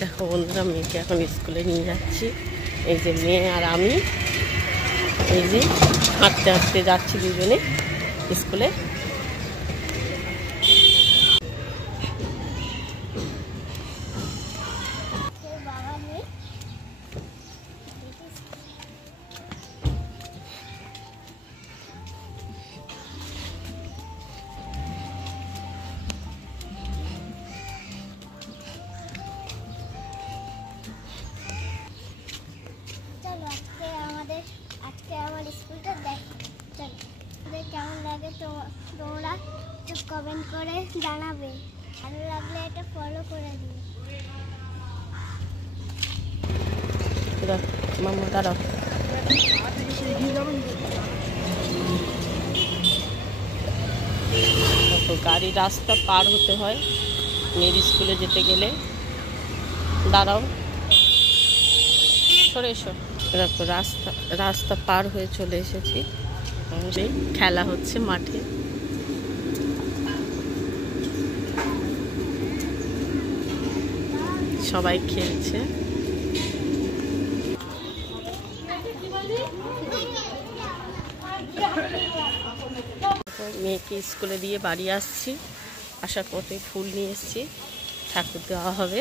দেখো বন্ধুরা, মেয়েকে এখন স্কুলে নিয়ে যাচ্ছি। এই যে মেয়ে আর আমি এই যে হাঁটতে হাঁটতে যাচ্ছি দুজনে স্কুলে। আজকে আমার স্কুলটা কেমন লাগে তোমরা কমেন্ট করে জানাবে। ভালো লাগলে এটা ফলো করে দিও। মামা দাঁড়াও। গাড়ি রাস্তা পার হতে হয় মেয়ের স্কুলে যেতে গেলে। দাঁড়াও, সরে এসো। দেখো রাস্তা পার হয়ে চলে এসেছি। খেলা হচ্ছে মাঠে। সবাই খেলছে। মেয়েকে স্কুলে দিয়ে বাড়ি আসছি। আসার পথে ফুল নিয়ে এসেছি, ঠাকুর দেওয়া হবে।